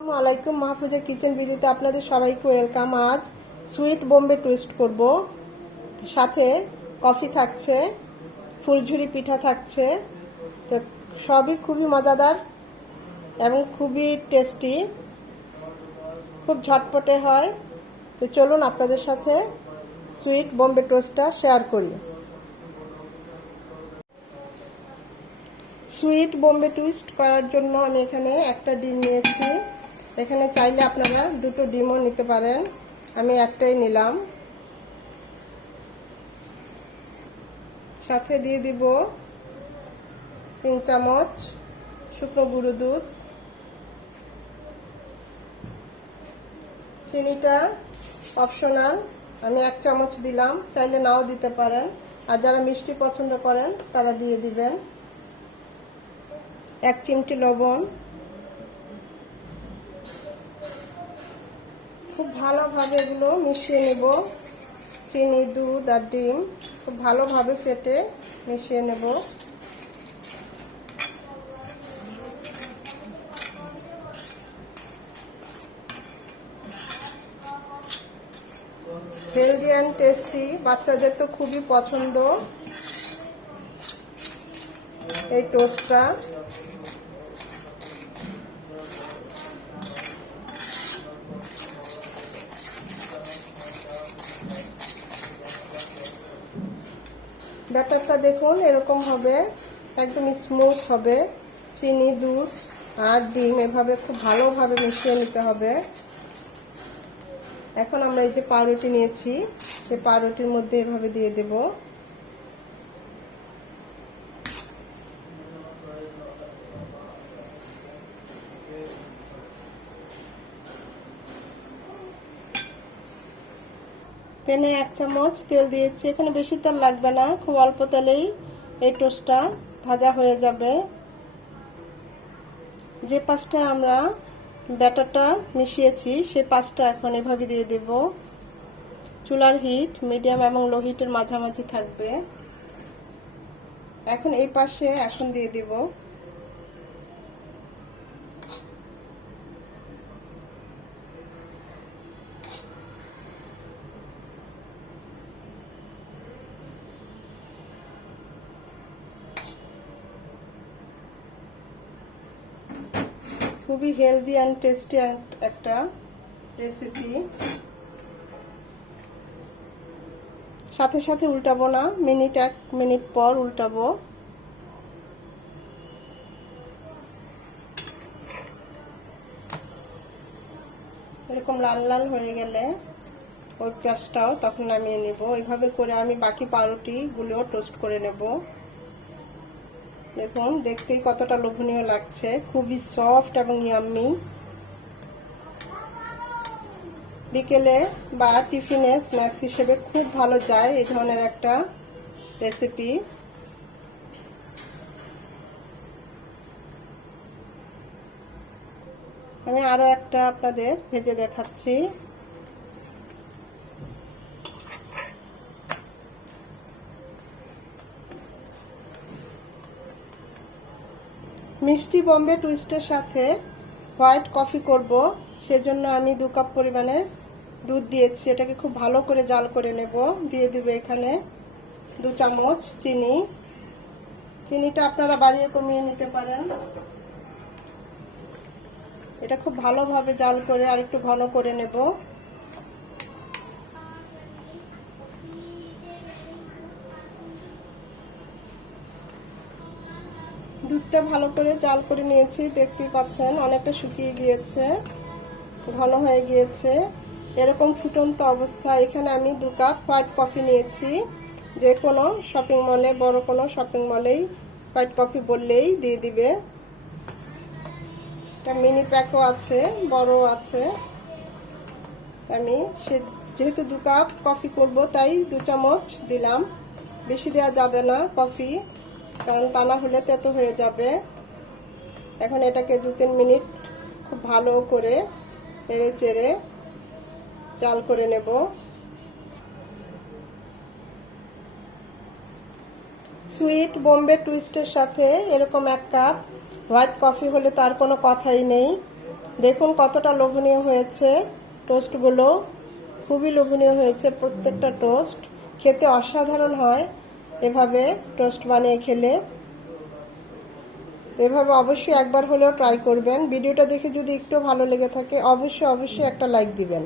আসসালামু আলাইকুম, মাহফুজা কিচেন ভিডিওতে আপনাদের সবাইকে ওয়েলকাম। আজ সুইট বোম্বে টুইস্ট করব, সাথে কফি থাকছে, ফুলঝুরি পিঠা থাকছে। তো সবই খুবই মজাদার এবং খুবই টেস্টি, খুব ঝটপটে হয়। তো চলুন আপনাদের সাথে সুইট বোম্বে টোস্টটা শেয়ার করি। সুইট বোম্বে টুইস্ট করার জন্য আমি এখানে একটা ডিম নিয়েছি। এখানে চাইলে আপনারা দুটো ডিমও নিতে পারেন, আমি একটাই নিলাম। সাথে দিয়ে দিব 3 চামচ শুকনো গুঁড়ো দুধ। চিনিটা অপশনাল, আমি 1 চামচ দিলাম, চাইলে নাও দিতে পারেন। আর যারা মিষ্টি পছন্দ করেন তারা দিয়ে দিবেন। 1 চিমটি লবণ। খুব ভালোভাবে এগুলো মিশিয়ে নেব। চিনি, দুধ আর ডিম খুব ভালোভাবে ফেটে মিশিয়ে নেব। হেলদি অ্যান্ড টেস্টি, বাচ্চাদের তো খুবই পছন্দ এই টোস্টটা। ব্যাটারটা দেখুন এরকম হবে, একদম স্মুথ হবে। চিনি, দুধ আর ডিম এভাবে খুব ভালোভাবে মিশিয়ে নিতে হবে। এখন আমরা এই যে পাউরুটি নিয়েছি, সেই পাউরুটির মধ্যে এভাবে দিয়ে দেব। প্যানে 1 চামচ তেল দিয়েছি, এখানে বেশি তেল লাগবে না, খুব অল্প তেলেই এই টোস্টটা ভাজা হয়ে যাবে। যে পাশটা আমরা ব্যাটারটা মিশিয়েছি সেই পাশটা এখন এভাবে দিয়ে দেব। চুলার হিট মিডিয়াম এবং লো হিটের মাঝামাঝি থাকবে। এখন এই পাশে এখন দিয়ে দিব। খুবই হেলদি অ্যান্ড টেস্টি একটা রেসিপি। সাথে সাথে উল্টাবো না, 1 মিনিট পর উল্টাবো। এরকম লাল লাল হয়ে গেলে ওই পাশটাও তখন নামিয়ে নেব। এইভাবে করে আমি বাকি পাউরুটিগুলো টোস্ট করে নেব। দেখুন দেখতেই কতটা লোভনীয় লাগছে, খুবই সফট এবং ইয়াম্মি। বিকেলে বা টিফিনে স্ন্যাক্স হিসেবে খুব ভালো যায় এই ধরনের একটা রেসিপি। আমি আরো একটা আপনাদের ভেজে দেখাচ্ছি। মিষ্টি বোম্বে টুইস্টের সাথে হোয়াইট কফি করব, সেজন্য আমি 2 কাপ পরিমাণে দুধ দিয়েছি। এটাকে খুব ভালো করে জাল করে নেব। দিয়ে দিব এখানে 2 চামচ চিনি। চিনিটা আপনারা বাড়িয়ে কমিয়ে নিতে পারেন। এটা খুব ভালোভাবে জাল করে আর একটু ঘন করে নেব। দুধটা ভালো করে জাল করে নিয়েছি, দেখতেই পাচ্ছেন অনেকটা শুকিয়ে গিয়েছে, ঘন হয়ে গিয়েছে। এরকম ফুটন্ত অবস্থা এখানে আমি 2 কাপ হোয়াইট কফি নিয়েছি। যে কোনো শপিং মলে, বড় কোনো শপিং মলেই হোয়াইট কফি বললেই দিয়ে দিবে। এটা মিনি প্যাকও আছে, বড় আছে। আমি যেহেতু 2 কাপ কফি করব তাই 2 চামচ দিলাম, বেশি দেওয়া যাবে না কফি, কারণ তা না হলে তেতো হয়ে যাবে। এখন এটাকে 2-3 মিনিট খুব ভালো করে নেড়ে চেড়ে জাল করে নেব। সুইট বোম্বে টুইস্টের সাথে এরকম 1 কাপ হোয়াইট কফি হলে তার কোনো কথাই নেই। দেখুন কতটা লোভনীয় হয়েছে টোস্টগুলো, খুবই লোভনীয় হয়েছে প্রত্যেকটা টোস্ট। খেতে অসাধারণ হয় এভাবে টোস্ট বানিয়ে খেলে। এভাবে অবশ্যই একবার হলেও ট্রাই করবেন। ভিডিওটা দেখে যদি একটু ভালো লেগে থাকে অবশ্যই একটা লাইক দিবেন।